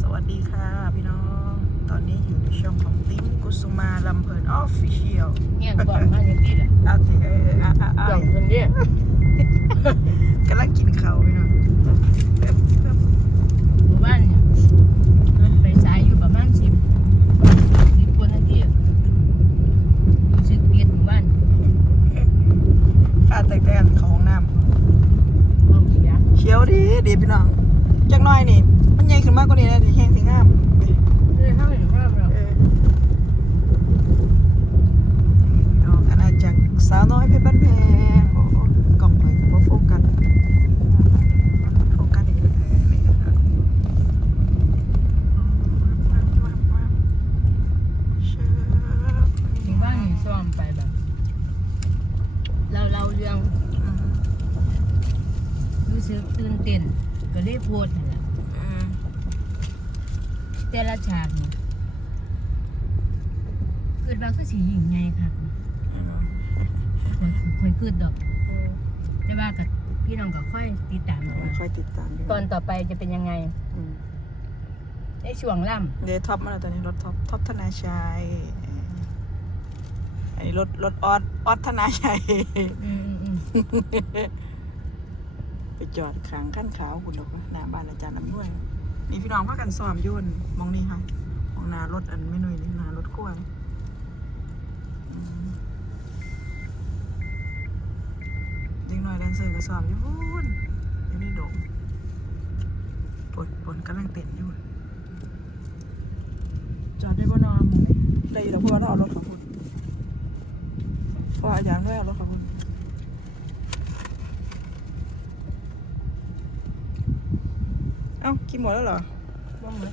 สวัสดีค่ะพี่น้อง ตอนนี้อยู่ในช่องของติ๊มกุสุมาลำเพลินออฟฟิเชียลเนี่ยก่อนมาอย่างนี้แหละอาเถเอออะอะอะหย่องคนเนี้ยกำลังกินข้าวพี่น้องแบบแบบหมู่บ้านเนี่ยไปสายอยู่ประมาณสิบสิบคนนาทีรู้สึกเบียดหมู่บ้านข้าแตกแตนเขาห้องน้ห้องเสียำเขียวดีดีพี่น้องจักหน้อยนี่มัน ใหญ่ขึ้นมากกว่านี้นะที่แห้งสีงามเรื่องข้าวเหนียวข้าวเราเออพี่น้องอาณาจักรสาวน้อยเพชรบ้านแพงโอ้โหกล่องไปก็บ่โฟกัสโฟกัสอีกแล้วนี่นะเชิบหมู่บ้านนี่ซ่อมไปแบบ เราเราเรื่องอืมรู้สึกตื่นเต้นก็เลยโพดนั่นแหละอืม แต่ละฉากเนี่ยเกิดว่าคือสีหญิงไงค่ะคนคนคืดดอก แต่ว่ากับพี่น้องก็ค่อยติดตามเอาว่าค่อยติดตามดูตอนต่อไปจะเป็นยังไงอืมในช่วงล่เดี๋ยวท็อปมาแล้วตอนนี้รถท็อปท็อปธนาชัยอันนี้รถรถออดออดธนาชัยำอืมอืมอืมไปจอดขางขั้นขาวคุณดอกหน้าบ้านอาจารย์ลำด้วย นี่พี่น้องพากันซ้อมยุ่นมองนี่ค่ะมองหน้ารถอันไม่นุ่ยนี่หน้ารถขั้วนี่เด็กน้อยแดนเซอร์ก็ซ้อมอยู่พูนอยู่ในโดมปนปนกำลังเต้นอยู่จอดได้บ่นอนมึงได้อยู่แล้วเพราะว่าเราเอารถเขาพุ่นเพราะว่าอาจารย์ไม่เอารถเขาพุ่นเอ้ากินหมดแล้วเหรอบ้างไหม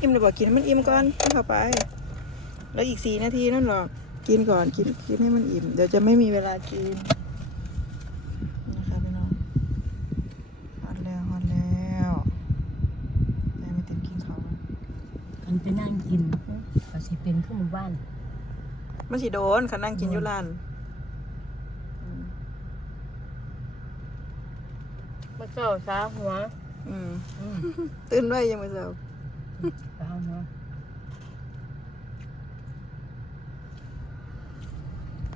อิ่มเลยบอกกินให้มันอิ่มก่อนให้เข้าไป แล้วอีกสี่นาทีนั่นหรอกกินก่อนกินกินให้มันอิ่ม เดี๋ยวจะไม่มีเวลากินนะคะพี่น้องฮอตแล้วฮอตแล้วแม่ไม่เต็มกินเขาวแล้วกันไปนั่งกินก็สิเป็นขึ้นหมู่บ้านมันสิโดนเขานั่งกินอยู่ร้านอืมมาเจ้าสาหัว อืมอืมตื่นไว้ยังไม่เช้าสาหัว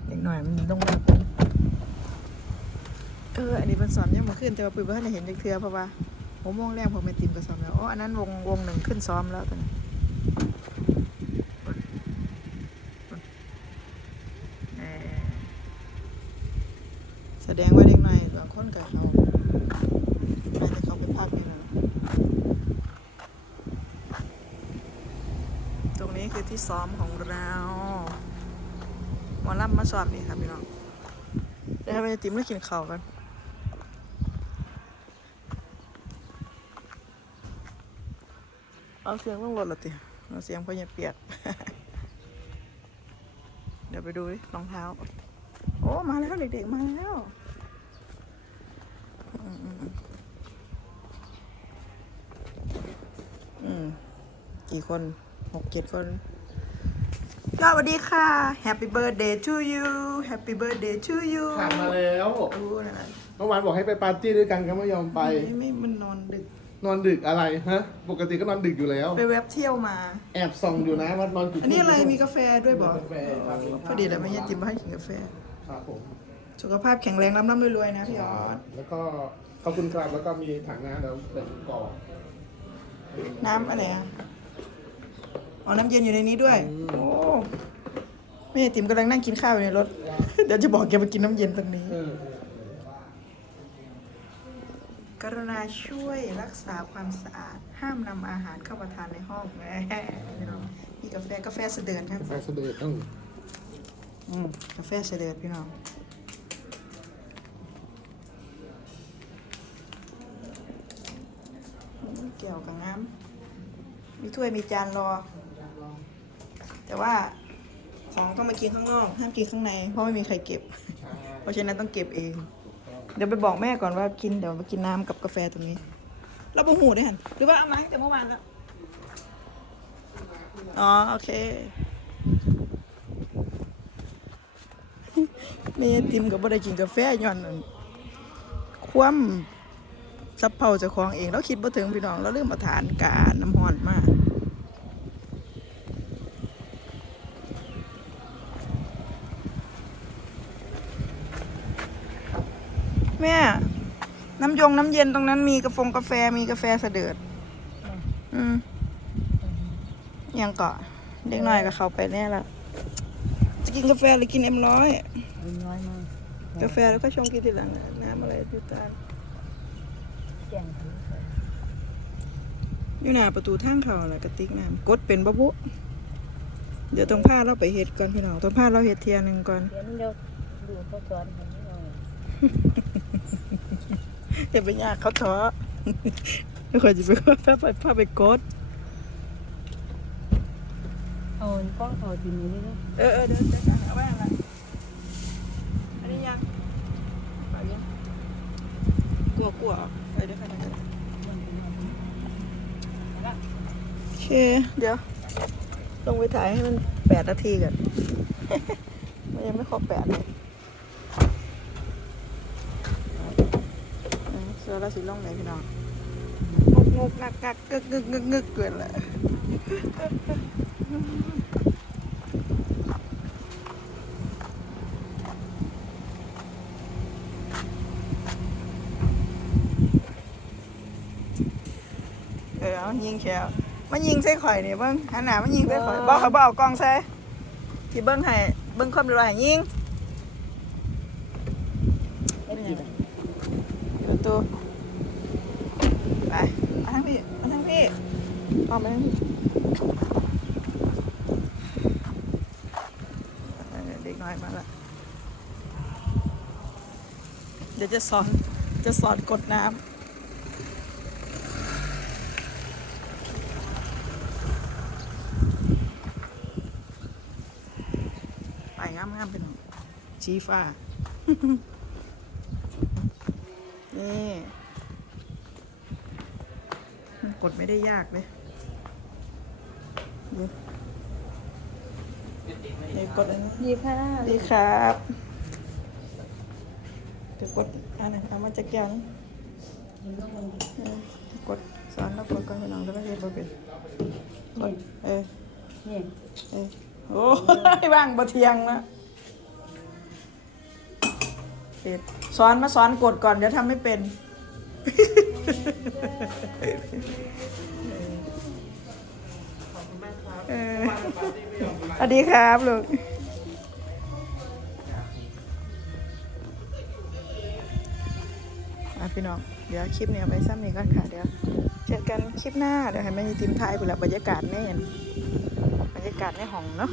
เด็กหน่อยมันต้องแบบเออ อันนี้มันสอนยังมาขึ้นแต่ว่าปุ้ยบ่ทันได้เห็นจักเทือเพราะว่าผมโมงแรกผมไปติมก็ซ้อมแล้วอ๋ออันนั้นวงวงหนึ่งขึ้นซ้อมแล้วตอนนี้เอ่อแสดงว่าเด็กหน่อยบางคนกับเขาอาจจะเขาไปพักนี่นะ ตรงนี้คือที่ซ้อมของเราหมอลำมาสอบนี่ครับพี่น้องเดี๋ยวให้ไปติมแล้วกินข้าวกันเอาเสียงลงรถละติเอาเสียงเพ่อเนี่ยเปียก เดี๋ยวไปดูดิรองเท้า โอ้ มาแล้วเด็กๆ มาแล้วอืมอืมอืม กี่คนหกเจ็ดคนก็สวัสดีค่ะ Happy birthday to you Happy birthday to you ผ่านมาแล้วรู้นั่นแหละเมื่อวานบอกให้ไปปาร์ตี้ด้วยกันก็ไม่ยอมไป ไม่ไม่มันนอนดึก นอนดึกอะไรฮะ ปกติก็นอนดึกอยู่แล้ว ไปเว็บเที่ยวมา แอบส่องอยู่นะว่านอนกี่อันนี้อะไรทุ่มีกาแฟด้วยบอกกาแฟครับพอดีเลยไม่ใช่จิมมาให้กินกาแฟ ครับผม สุขภาพแข็งแรงร่ำร่ำรวยๆนะพี่ออสแล้วก็ขอบคุณครับแล้วก็มีถังน้ำแล้วเป็นกรอกน้ำอะไรอะ อ๋อน้ำเย็นอยู่ในนี้ด้วยอืมโอ้แม่ติ๋มกำลังนั่งกินข้าวอยู่ในรถ เดี๋ยวจะบอกแกไปกินน้ำเย็นตรงนี้เออกรุณาช่วยรักษาความสะอาด ห้ามนำอาหารเข้ามาทานในห้องแหมพี่น้องมีกาแฟกาแฟเสด็จครับ กาแฟเสด็จต้องอืมกาแฟเสด็จพี่น้องอืมเกี่ยวกับน้ำมีถ้วยมีจานรอ แต่ว่าของต้องมากินข้างนอกห้ามกินข้างใน เพราะไม่มีใครเก็บ เพราะฉะนั้นต้องเก็บเอง เดี๋ยวไปบอกแม่ก่อนว่ากินเดี๋ยวมากินน้ำกับกาแฟตรงนี้ เราบ่หูได้หันหรือว่าเอามาตั้งแต่เมื่อวานแล้ว อ๋อโอเคแม่ติมกับบ่ได้กินกาแฟย้อนอั่นความซับเผาเจ้าของเองเราคิดบ่ถึงพี่น้องเราลืมมาทานกาน้ำห้อนมา แม่ น้ำยงน้ำเย็นตรงนั้นมีกาแฟกาแฟมีกาแฟเสดิร์ดอืมยังเกาะเด็กน้อยก็เข้าไปแน่ละจะกินกาแฟหรือกินเอ็มร้อยเอาน้อยมากาแฟแล้วก็ชงกินทีหลังอะน้ำอะไรที่ตาลแจ้งถือใส่อยู่หน้าประตูทางเขาแหละกระติกน้ำกดเป็นบ่บุเดี๋ยวต้องพาเราไปเฮ็ดก่อนพี่น้องต้องพาเราเฮ็ดเทียหนึงก่อนเดี๋ยวมันเดี๋ยวดูเขาสอนให้หน่อย เฮ็ดไปยากเขาท้อไม่ค่อยจะไปพาไปพาไปกดเอากล้องเขาทีนี้ด้วยเออเออเดี๋ยวจะกันเอาไว้อะไรอันนี้ยังไปยังกลัวกลัวไปเดี๋ยวค่ะโอเค เดี๋ยว ลงไปถ่ายให้มันแปดนาทีก่อน มันยังไม่ครบแปดเลย เออเสือราสีล่องไหนพี่น้องงกงกงักงักกึกกึกงึกงึกเกินเลยเออเอายิงแขวมันยิงใส่ข่อยนี่เบิ้งหันหน้ามันยิงใส่ข่อยบอกเขาบอกเอากล้องใส่ที่เบิ้งให้เบิ้งความเร็วให้ยิงไอ้กินประตู ไปมาทางพี่มาทางพี่ออกมาทางพี่เด็กน้อยมาละเดี๋ยวจะสอนจะสอนกดน้ำไปงามงามๆเป็นชีฟ้า นี่ กดไม่ได้ยากเลยเดี๋ยวเดี๋ยวกดอันนี้ดีค่ะดีครับเดี๋ยวกดอันนั้นเอามาจากยันเออกดสอนแล้วกดก่อนพี่น้องแล้วก็เรียนบ่เป็นกดเออนี่เออโอ้ยว่างบ่เทียงนะเอ็ดสอนมาสอนกดก่อนเดี๋ยวทำไม่เป็นเออ สวัสดีครับลูกอะพี่น้อง เดี๋ยวคลิปนี้ไปซ้ำนี้ก่อนค่ะ เดี๋ยวเจอกันคลิปหน้า เดี๋ยวให้แม่ยีติมทายไปแล้วบรรยากาศแน่นบรรยากาศในห้องเนาะ